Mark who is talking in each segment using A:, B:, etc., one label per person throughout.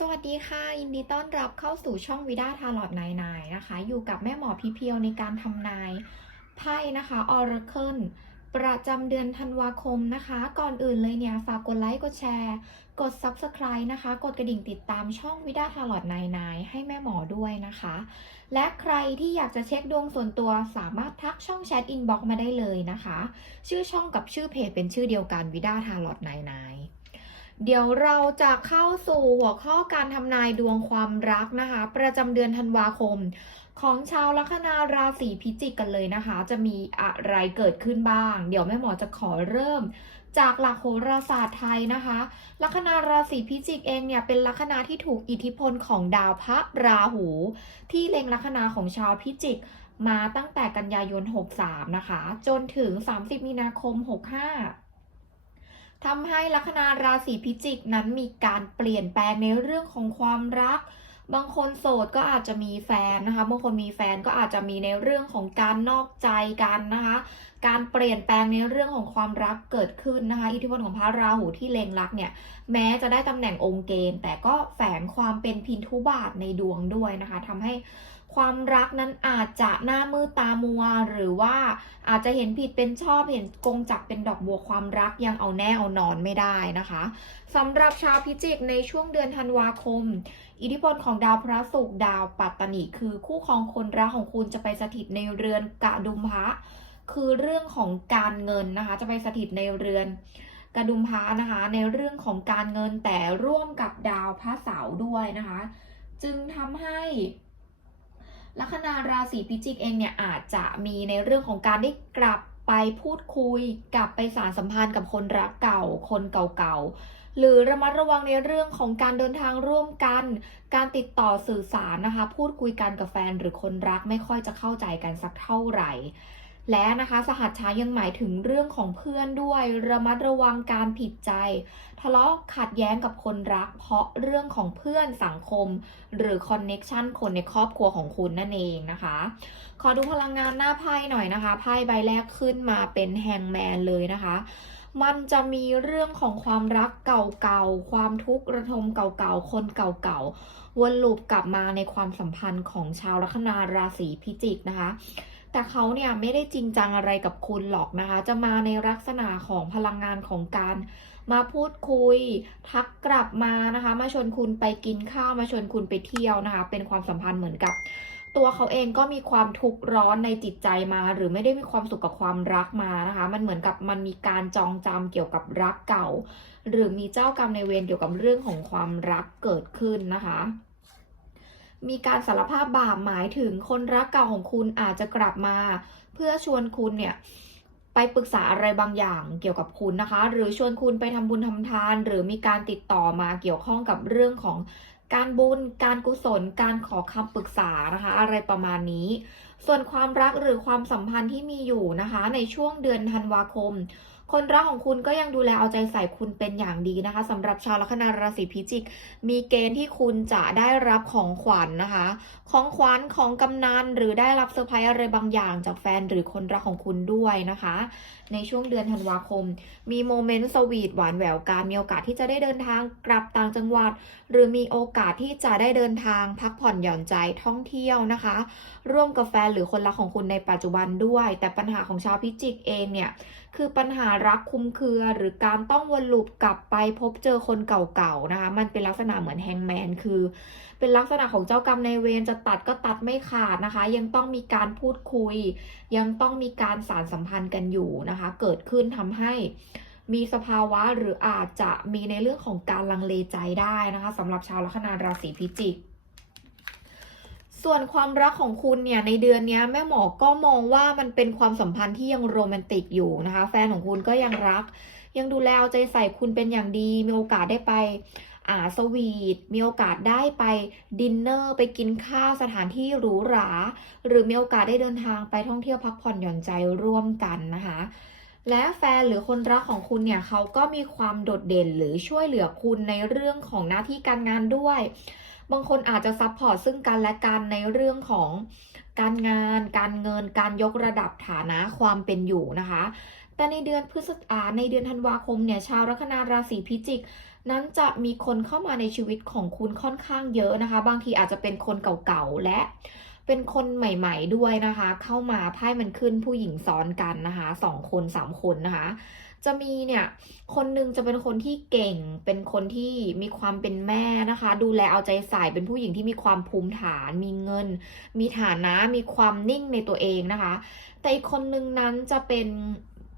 A: สวัสดีค่ะ ยินดีต้อนรับเข้าสู่ช่องวิด้าทาร์ลอตนายนายนะคะ อยู่กับแม่หมอพีเพียวในการทำนายไพ่นะคะ Oracle ประจำเดือนธันวาคมนะคะ ก่อนอื่นเลยเนี่ย ฝากกดไลค์กดแชร์ กด Subscribe นะคะ กดกระดิ่งติดตามช่องวิด้าทาร์ลอตนายนายให้แม่หมอด้วยนะคะ และใครที่อยากจะเช็คดวงส่วนตัวสามารถทักช่องแชทอินบ็อกมาได้เลยนะคะ ชื่อช่องกับชื่อเพจเป็นชื่อเดียวกันวิด้าทาร์ลอตนายนาย เดี๋ยวเราจะเข้าสู่หัวข้อการทำนายดวงความรักนะคะ ประจำเดือนธันวาคม ของชาวลัคนาราศีพิจิกกันเลยนะคะ จะมีอะไรเกิดขึ้นบ้าง เดี๋ยวแม่หมอจะขอเริ่ม จากหลักโหราศาสตร์ไทยนะคะ ลัคนาราศีพิจิกเองเนี่ยเป็นลัคนาที่ถูกอิทธิพลของดาวพระราหู ที่เล็งลัคนาของชาวพิจิกมาตั้งแต่กันยายน 63 นะคะ จนถึง 30 มีนาคม 65 ทำให้ลัคนาราศีพิจิกนั้นมีการเปลี่ยนแปลงในเรื่องของความรัก บางคนโสดก็อาจจะมีแฟนนะคะ บางคนมีแฟนก็อาจจะมีในเรื่องของการนอกใจกันนะคะ การเปลี่ยนแปลงในเรื่องของความรักเกิดขึ้นนะคะ อิทธิพลของพระราหูที่เล็งรักเนี่ย แม้จะได้ตำแหน่งองค์เกณฑ์แต่ก็แฝงความเป็นพินทุบาทในดวงด้วยนะคะทำให้ ความรักนั้นอาจจะหน้ามืดตามัว หรือว่าอาจจะเห็นผิดเป็นชอบเห็นกงจักเป็นดอกบัวความรักยังเอาแน่เอานอนไม่ได้นะคะสำหรับชาวพิจิกในช่วงเดือนธันวาคม อิทธิพลของดาวพระศุกร์ดาวปัตตนิคือคู่ครองคนรักของคุณจะไปสถิตในเรือนกะดุมพระคือเรื่องของการเงินนะคะ จะไปสถิตในเรือนกระดุมพระนะคะ ในเรื่องของการเงินแต่ร่วมกับดาวพระเสาร์ด้วยนะคะ จึงทำให้ ลัคนาราศีพิจิกเองเนี่ยอาจจะมีในเรื่องของการได้กลับไปพูดคุย กลับไปสารสัมพันธ์กับคนรักเก่า คนเก่าๆ หรือระมัดระวังในเรื่องของการเดินทางร่วมกัน การติดต่อสื่อสารนะคะ พูดคุยกันกับแฟนหรือคนรักไม่ค่อยจะเข้าใจกันสักเท่าไหร่ และนะคะสหัสชายังหมายถึงเรื่องของเพื่อนด้วย ระมัดระวังการผิดใจ ทะเลาะขัดแย้งกับคนรัก เพราะเรื่องของเพื่อนสังคม หรือคอนเน็กชันคนในครอบครัวของคุณนั่นเองนะคะ ขอดูพลังงานหน้าไพ่หน่อยนะคะไพ่ใบแรกขึ้นมาเป็นแฮงแมนเลยนะคะมันจะมีเรื่องของความรักเก่าๆ ความทุกข์ระทมเก่าๆ คนเก่าๆ วนลูปกลับมาในความสัมพันธ์ของชาวลัคนาราศีพิจิกนะคะ แต่เขาเนี่ยไม่ได้จริงจังอะไรกับคุณหรอกนะคะ จะมาในลักษณะของพลังงานของการมาพูดคุย ทักกลับมานะคะ มาชวนคุณไปกินข้าวมาชวนคุณไปเที่ยวนะคะ เป็นความสัมพันธ์เหมือนกับ ตัวเขาเองก็มีความทุกข์ร้อนในจิตใจมา หรือไม่ได้มีความสุขกับความรักมานะคะ มันเหมือนกับมันมีการจองจำเกี่ยวกับรักเก่า หรือมีเจ้ากรรมในเวรเกี่ยวกับเรื่องของความรักเกิดขึ้นนะคะ มีการสารภาพบาปหมายถึงคนรักเก่าของคุณอาจจะกลับมา เพื่อชวนคุณเนี่ยไปปรึกษาอะไรบางอย่างเกี่ยวกับคุณนะคะ หรือชวนคุณไปทำบุญทำทาน หรือมีการติดต่อมาเกี่ยวข้องกับเรื่องของการบุญ การกุศล การขอคำปรึกษานะคะ อะไรประมาณนี้ ส่วนความรักหรือความสัมพันธ์ที่มีอยู่นะคะ ในช่วงเดือนธันวาคม คนรักของคุณก็ยังดูแลเอาใจใส่คุณเป็นอย่างดีนะคะสำหรับชาวลัคนาราศีพิจิก มีเกณฑ์ที่คุณจะได้รับของขวัญนะคะ ของขวัญของกำนันหรือได้รับเซอร์ไพรส์อะไรบางอย่างจากแฟนหรือคนรักของคุณด้วยนะคะ ในช่วงเดือนธันวาคม มีโมเมนต์สวีทหวานแหววการมีโอกาสที่จะได้เดินทางกลับต่างจังหวัด หรือมีโอกาสที่จะได้เดินทางพักผ่อนหย่อนใจท่องเที่ยวนะคะ ร่วมกับแฟนหรือคนรักของคุณในปัจจุบันด้วย แต่ปัญหาของชาวพิจิกเองเนี่ยคือปัญหารักคุ้มเครือ หรือการต้องวนลูปกลับไปพบเจอคนเก่าๆนะคะ มันเป็นลักษณะเหมือนแฮงแมนคือ เป็นลักษณะของเจ้ากรรมในายเวรจะตัดก็ตัดไม่ขาดนะคะ ยังต้องมีการพูดคุย ยังต้องมีการสารสัมพันธ์กันอยู่นะคะ เกิดขึ้นทำให้มีสภาวะหรืออาจจะมีในเรื่องของการลังเลใจได้นะคะสำหรับชาวลัคนาราศีพิจิก ส่วนความรักของคุณเนี่ยในเดือนนี้แม่หมอก็มองว่ามันเป็นความสัมพันธ์ที่ยังโรแมนติกอยู่นะคะ แฟนของคุณก็ยังรัก ยังดูแลเอาใจใส่คุณเป็นอย่างดี มีโอกาสได้ไปอ่าสวีทมีโอกาสได้ไปดินเนอร์ไปกินข้าวสถานที่หรูหรา หรือมีโอกาสได้เดินทางไปท่องเที่ยวพักผ่อนหย่อนใจร่วมกันนะคะ และแฟนหรือคนรักของคุณเนี่ยเขาก็มีความโดดเด่นหรือช่วยเหลือคุณในเรื่องของหน้าที่การงานด้วย บางคนอาจจะซัพพอร์ตซึ่งกันและกันในเรื่องของการงาน การเงิน การยกระดับฐานะความเป็นอยู่นะคะ แต่ในเดือนพฤศจิกาในเดือนธันวาคมเนี่ยชาวลัคนาราศีพิจิก นั้นจะมีคนเข้ามาในชีวิตของคุณค่อนข้างเยอะนะคะ บางทีอาจจะเป็นคนเก่าๆและเป็นคนใหม่ ๆด้วยนะคะ เข้ามาไพ่มันขึ้นผู้หญิงซ้อนกันนะคะสองคนสามคนนะคะ จะมีเนี่ย คนหนึงจะเป็นคนที่เก่ง เป็นคนที่มีความเป็นแม่นะคะ ดูแลเอาใจใส่ เป็นผู้หญิงที่มีความภูมิฐาน มีเงิน มีฐานะ มีความนิ่งในตัวเองนะคะ แต่อีกคนนึงนั้นจะเป็น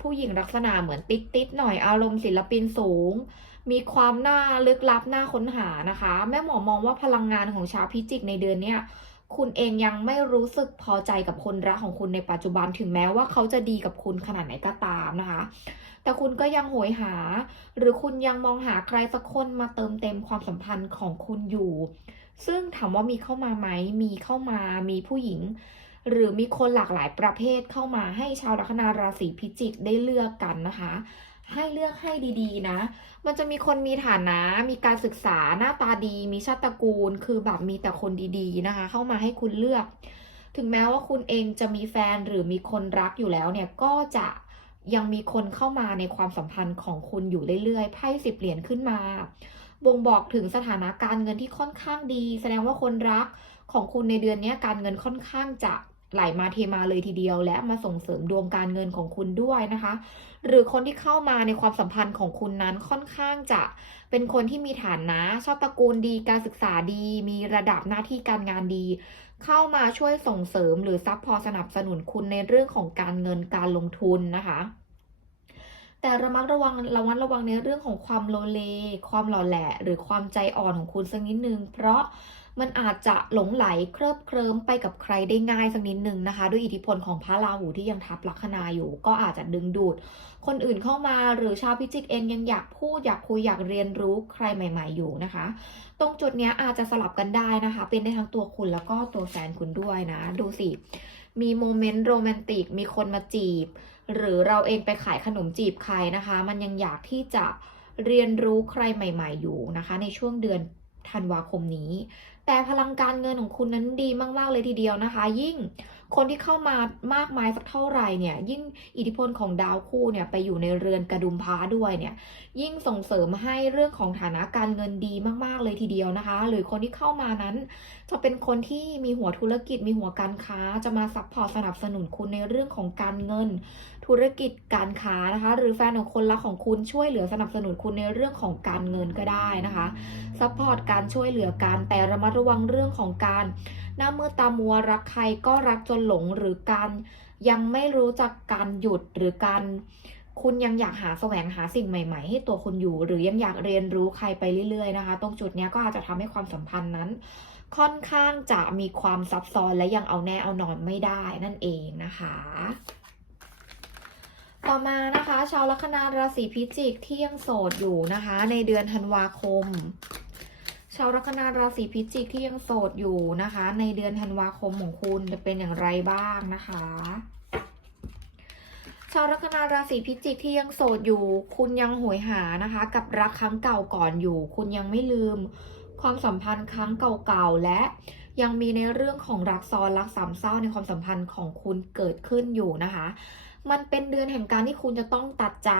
A: ผู้หญิงลักษณะเหมือนติดๆหน่อย อารมณ์ศิลปินสูง มีความน่าลึกลับน่าค้นหานะคะ แม่หมอมองว่าพลังงานของชาวพิจิกในเดือนเนี้ย คุณเองยังไม่รู้สึกพอใจกับคนรักของคุณในปัจจุบันถึงแม้ว่าเขาจะดีกับคุณขนาดไหนก็ตามนะคะ แต่คุณก็ยังโหยหา หรือคุณยังมองหาใครสักคนมาเติมเต็มความสัมพันธ์ของคุณอยู่ ซึ่งถามว่ามีเข้ามาไหม มีเข้ามา มีผู้หญิง หรือมีคนหลากหลายประเภทเข้ามาให้ชาวลัคนาราศีพิจิกได้เลือกกันนะคะ ให้เลือกให้ดีๆ นะ มันจะมีคนมีฐานะ มีการศึกษาหน้าตาดี มีชาติตระกูล คือแบบมีแต่คนดีๆนะคะ เข้ามาให้คุณเลือก ถึงแม้ว่าคุณเองจะมีแฟนหรือมีคนรักอยู่แล้วเนี่ยก็จะยังมีคนเข้ามาในความสัมพันธ์ของคุณอยู่เรื่อยๆไพ่สิบเหรียญขึ้นมาบ่งบอกถึงสถานะการเงินที่ค่อนข้างดี แสดงว่าคนรักของคุณในเดือนนี้การเงินค่อนข้างจะ ไหลมาเทมาเลยทีเดียว และมาส่งเสริมดวงการเงินของคุณด้วยนะคะ หรือคนที่เข้ามาในความสัมพันธ์ของคุณนั้นค่อนข้างจะเป็นคนที่มีฐานนะ ชอบตระกูลดีการศึกษาดี มีระดับหน้าที่การงานดี เข้ามาช่วยส่งเสริมหรือซัพพอร์ตสนับสนุนคุณในเรื่องของการเงินการลงทุนนะคะ แต่ระมัดระวังระวัดระวังในเรื่องของความโลเล ความหล่อแหละ หรือความใจอ่อนของคุณสักนิดนึง เพราะมันอาจจะหลงไหลเคลิบเคลิ้มไปกับใครได้ง่ายสักนิดหนึ่งนะคะ ด้วยอิทธิพลของพระราหูที่ยังทับลัคนาอยู่ ก็อาจจะดึงดูด คนอื่นเข้ามาหรือชาวพิจิกเองยังอยากพูดอยากคุยอยากเรียนรู้ใครใหม่ ๆ อยู่นะคะ ตรงจุดนี้อาจจะสลับกันได้นะคะ เป็นได้ทั้งตัวคุณแล้วก็ตัวแฟนคุณด้วยนะ ดูสิมีโมเมนต์โรแมนติกมีคนมาจีบ หรือเราเองไปขายขนมจีบใครนะคะ มันยังอยากที่จะเรียนรู้ใครใหม่ ๆ อยู่นะคะ ในช่วงเดือนธันวาคมนี้ แต่พลังการเงินของคุณนั้นดีมากๆเลยทีเดียวนะคะ ยิ่งคนที่เข้ามามากมายสักเท่าไหร่เนี่ย ยิ่งอิทธิพลของดาวคู่เนี่ยไปอยู่ในเรือนกระดุมพ้าด้วยเนี่ย ยิ่งส่งเสริมให้เรื่องของฐานะการเงินดีมากๆเลยทีเดียวนะคะ หรือคนที่เข้ามานั้น จะเป็นคนที่มีหัวธุรกิจมีหัวการค้า จะมาซัพพอร์ตสนับสนุนคุณในเรื่องของการเงิน ธุรกิจการค้านะคะ หรือแฟนของคนรักของคุณช่วยเหลือสนับสนุนคุณในเรื่องของการเงินก็ได้นะคะซัพพอร์ตการช่วยเหลือการแต่ระมัดระวังเรื่องของการหน้ามือตามัวรักใครก็รักจนหลงหรือการยังไม่รู้จักการหยุดหรือการคุณยังอยากหาแสวงหาสิ่งใหม่ๆ ให้ตัวคุณอยู่ หรือยังอยากเรียนรู้ใครไปเรื่อยๆนะคะ ตรงจุดนี้ก็อาจจะทำให้ความสัมพันธ์นั้น ค่อนข้างจะมีความซับซ้อนและยังเอาแน่เอานอนไม่ได้นั่นเองนะคะ ต่อมานะคะ ชาวลัคนาราศีพิจิกที่ยังโสดอยู่นะคะ ในเดือนธันวาคม ชาวลัคนาราศีพิจิกที่ยังโสดอยู่นะคะ ในเดือนธันวาคมของคุณจะเป็นอย่างไรบ้างนะคะ ชาวลัคนาราศีพิจิกที่ยังโสดอยู่ คุณยังโหยหานะคะ กับรักครั้งเก่าก่อนอยู่ คุณยังไม่ลืมความสัมพันธ์ครั้งเก่าๆ และยังมีในเรื่องของรักซ้อนรักสามเศร้าในความสัมพันธ์ของคุณเกิดขึ้นอยู่นะคะ มันเป็นเดือนแห่งการที่คุณจะต้องตัดใจ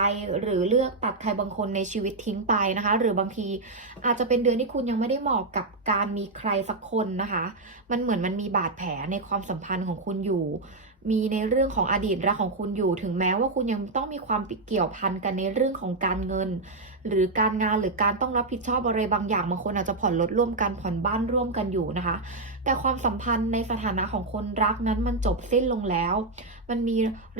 A: หรือเลือกตัดใครบางคนในชีวิตทิ้งไปนะคะ หรือบางทีอาจจะเป็นเดือนที่คุณยังไม่ได้เหมาะกับการมีใครสักคนนะคะ มันเหมือนมันมีบาดแผลในความสัมพันธ์ของคุณอยู่ มีในเรื่องของอดีตรักของคุณอยู่ ถึงแม้ว่าคุณยังต้องมีความเกี่ยวพันกันในเรื่องของการเงิน หรือการงานหรือการต้องรับผิดชอบอะไรบางอย่างบางคนอาจจะผ่อนรถร่วมกันผ่อนบ้านร่วมกันอยู่นะคะ แต่ความสัมพันธ์ในสถานะของคนรักนั้นมันจบสิ้นลงแล้ว มันมี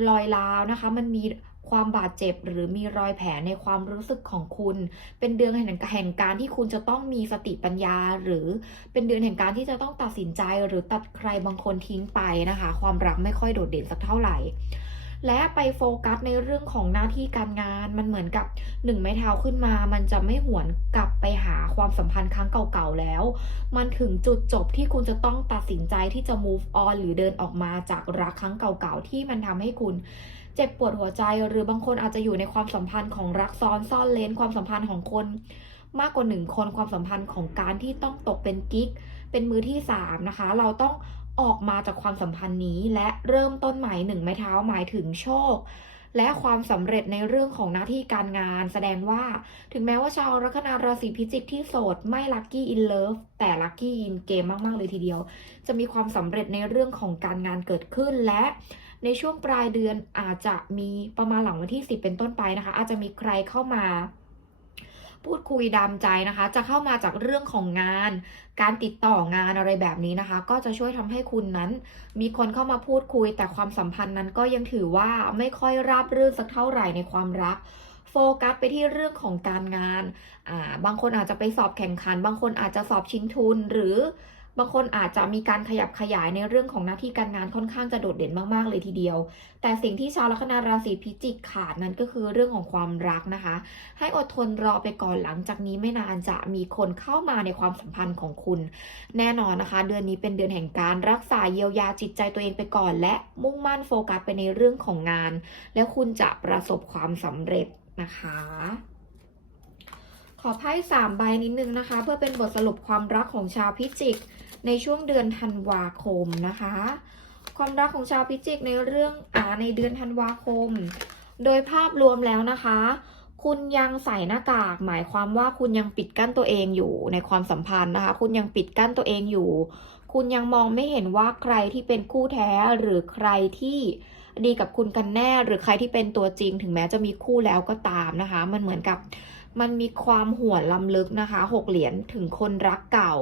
A: รอยร้าวนะคะ มันมี ความบาดเจ็บ หรือมีรอยแผลในความรู้สึกของคุณ เป็นเดือนแห่งแห่งการที่คุณจะต้องมีสติปัญญา หรือเป็นเดือนแห่งการที่จะต้องตัดสินใจ หรือตัดใครบางคนทิ้งไปนะคะ ความรักไม่ค่อยโดดเด่นสักเท่าไหร่และไปโฟกัสในเรื่องของหน้าที่การงานมันเหมือนกับหนึ่งไม้เท้าขึ้นมา มันจะไม่หวนกลับไปหาความสัมพันธ์ครั้งเก่าๆแล้ว มันถึงจุดจบที่คุณจะต้องตัดสินใจที่จะ move on หรือเดินออกมาจากรักครั้งเก่าๆที่มันทำให้คุณ เจ็บปวดหัวใจหรือบางคนอาจจะอยู่ในความสัมพันธ์ของรักซ้อนซ่อนเลนความสัมพันธ์ของคนมากกว่าหนึ่งคนความสัมพันธ์ของการที่ต้องตกเป็นกิ๊ก เป็นมือที่สามนะคะ เราต้องออกมาจากความสัมพันธ์นี้และเริ่มต้นใหม่หนึ่งไม้เท้าหมายถึงโชค และความสำเร็จในเรื่องของหน้าที่การงาน แสดงว่าถึงแม้ว่าชาวลัคนาราศีพิจิกที่โสดไม่ลัคกี้อินเลิฟแต่ลัคกี้อินเกมมาก ๆ เลยทีเดียว จะมีความสำเร็จในเรื่องของการงานเกิดขึ้นและ ในช่วงปลายเดือนอาจจะมีประมาณหลังวันที่ 10 เป็นต้นไปนะคะ อาจจะมีใครเข้ามาพูดคุยดามใจนะคะ จะเข้ามาจากเรื่องของงาน การติดต่องานอะไรแบบนี้นะคะ ก็จะช่วยทำให้คุณนั้น มีคนเข้ามาพูดคุย แต่ความสัมพันธ์นั้นก็ยังถือว่าไม่ค่อยราบรื่นสักเท่าไหร่ในความรัก โฟกัสไปที่เรื่องของการงาน อ่า บางคนอาจจะไปสอบแข่งขัน บางคนอาจจะสอบชิงทุนหรือ บางคนอาจจะมีการขยับขยายในเรื่องของหน้าที่การงานค่อนข้างจะโดดเด่นมากๆเลยทีเดียว แต่สิ่งที่ชาวลัคนาราศีพิจิกขาดนั้นก็คือเรื่องของความรักนะคะ ให้อดทนรอไปก่อนหลังจากนี้ไม่นานจะมีคนเข้ามาในความสัมพันธ์ของคุณ แน่นอนนะคะ เดือนนี้เป็นเดือนแห่งการรักษาเยียวยาจิตใจตัวเองไปก่อน และมุ่งมั่นโฟกัสไปในเรื่องของงาน แล้วคุณจะประสบความสำเร็จนะคะขอไพ่สามใบนิดนึงนะคะ เพื่อเป็นบทสรุปความรักของชาวพิจิก ในช่วงเดือนธันวาคมนะคะ ความรักของชาวพิจิกในเรื่องอ่าในเดือนธันวาคม โดยภาพรวมแล้วนะคะ คุณยังใส่หน้ากาก หมายความว่าคุณยังปิดกั้นตัวเองอยู่ในความสัมพันธ์นะคะ คุณยังปิดกั้นตัวเองอยู่ คุณยังมองไม่เห็นว่าใครที่เป็นคู่แท้หรือใครที่ดีกับคุณกันแน่ หรือใครที่เป็นตัวจริง ถึงแม้จะมีคู่แล้วก็ตามนะคะ มันเหมือนกับ มันมีความหวนลำลึกนะคะหกเหรียญถึงคนรักเก่า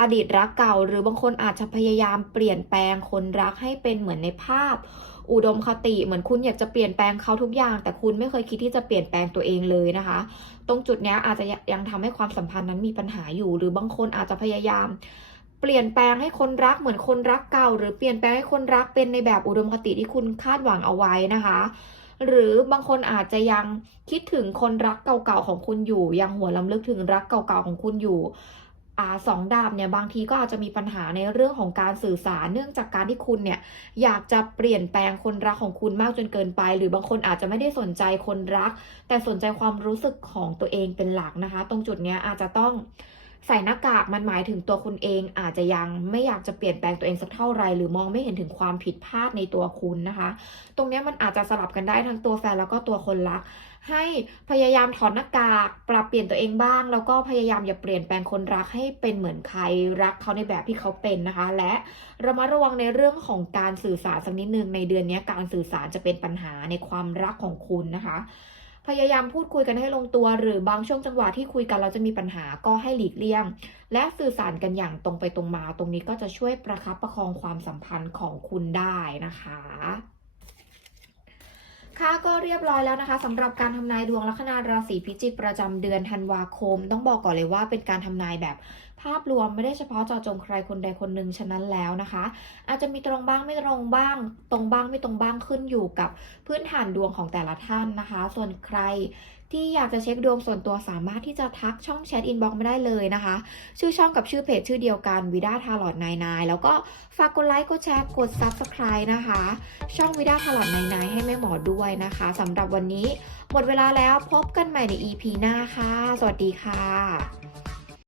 A: อดีตรักเก่า หรือบางคนอาจจะพยายามเปลี่ยนแปลงคนรักให้เป็นเหมือนในภาพ อุดมคติเหมือนคุณอยากจะเปลี่ยนแปลงเขาทุกอย่าง แต่คุณไม่เคยคิดที่จะเปลี่ยนแปลงตัวเองเลยนะคะ ตรงจุดนี้อาจจะยังทำให้ความสัมพันธ์นั้นมีปัญหาอยู่ หรือบางคนอาจจะพยายามเปลี่ยนแปลงให้คนรักเหมือนคนรักเก่า หรือเปลี่ยนแปลงให้คนรักเป็นในแบบอุดมคติที่คุณคาดหวังเอาไว้นะคะ หรือบางคนอาจจะยังคิดถึงคนรักเก่าๆของคุณอยู่ ยังหัวลำลึกถึงรักเก่าๆของคุณอยู่อ่าสองดาบเนี่ยบางทีก็อาจจะมีปัญหาในเรื่องของการสื่อสารเนื่องจากการที่คุณเนี่ยอยากจะเปลี่ยนแปลงคนรักของคุณมากจนเกินไป หรือบางคนอาจจะไม่ได้สนใจคนรัก แต่สนใจความรู้สึกของตัวเองเป็นหลักนะคะ ตรงจุดเนี้ยอาจจะต้อง ใส่หน้ากากมันหมายถึงตัวคุณเองอาจจะยังไม่อยากจะเปลี่ยนแปลงตัวเองสักเท่าไหร่หรือมองไม่เห็นถึงความผิดพลาดในตัวคุณนะคะ ตรงนี้มันอาจจะสลับกันได้ทั้งตัวแฟนแล้วก็ตัวคนรัก ให้พยายามถอดหน้ากาก ปรับเปลี่ยนตัวเองบ้าง แล้วก็พยายามอย่าเปลี่ยนแปลงคนรักให้เป็นเหมือนใครรักเขาในแบบที่เขาเป็นนะคะ และระมัดระวังในเรื่องของการสื่อสารสักนิดนึงในเดือนนี้การสื่อสารจะเป็นปัญหาในความรักของคุณนะคะ พยายามพูดคุยกันให้ลงตัว หรือบางช่วงจังหวะที่คุยกันเราจะมีปัญหาก็ให้หลีกเลี่ยง และสื่อสารกันอย่างตรงไปตรงมา ตรงนี้ก็จะช่วยประคับประคองความสัมพันธ์ของคุณได้นะคะค่ะก็เรียบร้อยแล้วนะคะสำหรับการทำนายดวงลัคนาราศีพิจิกประจำเดือนธันวาคม ต้องบอกก่อนเลยว่าเป็นการทำนายแบบาพรวมไม่ได้เฉพาะเจาะจงใครคนใดคนหนึ่งฉะนั้นแล้วนะคะ อาจจะมีตรงบ้างไม่ตรงบ้าง ตรงบ้างไม่ตรงบ้างขึ้นอยู่กับพื้นฐานดวงของแต่ละท่านนะคะ ส่วนใครที่อยากจะเช็คดวงส่วนตัวสามารถที่จะทักช่องแชทอินบ็อกซ์มาได้เลยนะคะ ชื่อช่องกับชื่อเพจชื่อเดียวกันวิด้าทาร์ลอดนายนายแล้วก็ฝากกดไลค์กดแชร์กด Subscribe นะคะ ช่องวิด้าทาร์ลอดนายนายให้แม่หมอด้วยนะคะสำหรับวันนี้ หมดเวลาแล้วพบกันใหม่ใน EP หน้าค่ะ สวัสดีค่ะ